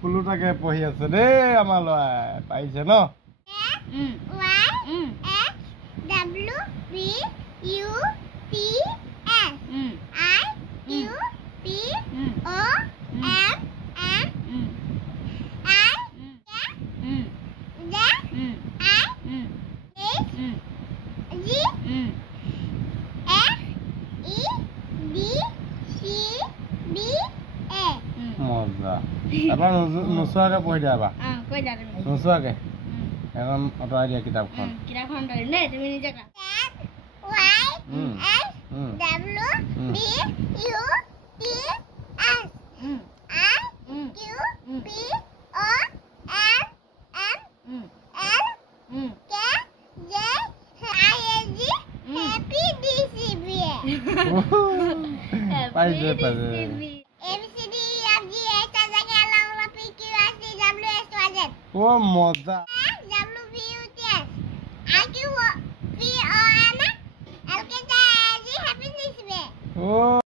পুলুটাকে পঢ়ি আছে দেই আমাৰ ল'ৰাই পাইছে ন মজা এবাৰ নোচোৱাকে পঢ়ি দিয়া এবাৰ নোচোৱাকে এখন আঁতৰাই দিয়া কিতাপখন পাইছে ও মজা ও